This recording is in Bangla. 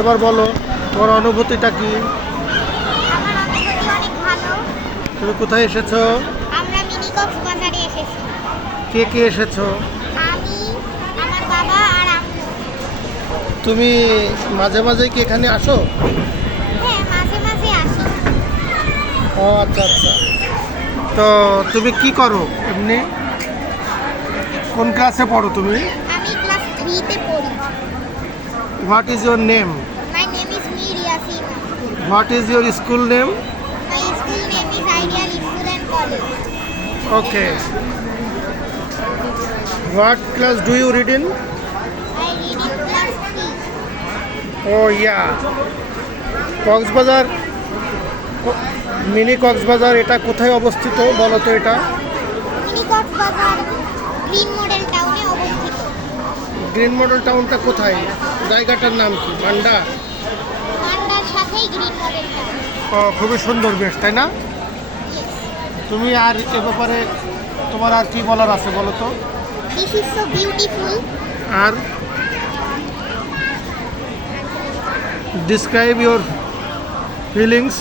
এবার বলো, তোমার অনুভূতিটা কি? তুমি কোথায় এসেছ? কে কে এসেছ? তুমি মাঝে মাঝে কি এখানে আসো? ও আচ্ছা আচ্ছা। তো তুমি কি করো এমনি? কোন ক্লাসে পড়ো তুমি? আমি ক্লাস থ্রিতে পড়ি। What is your name my name is Miria Sima what is your school name my school name is ideal school and college okay what class do you read in I read in class three oh yeah Cox's Bazar mini Cox's Bazar এটা কোথায় অবস্থিত বলো তো এটা? গ্রিন মডেল টাউনে অবস্থিত গ্রিন মডেল টাউনটা কোথায়? জায়গাটার নাম কি? ও খুবই সুন্দর বেশ তাই না? তুমি আর এ ব্যাপারে তোমার আর কি বলার আছে বলো তো? আর ডিসক্রাইব ইউর ফিলিংস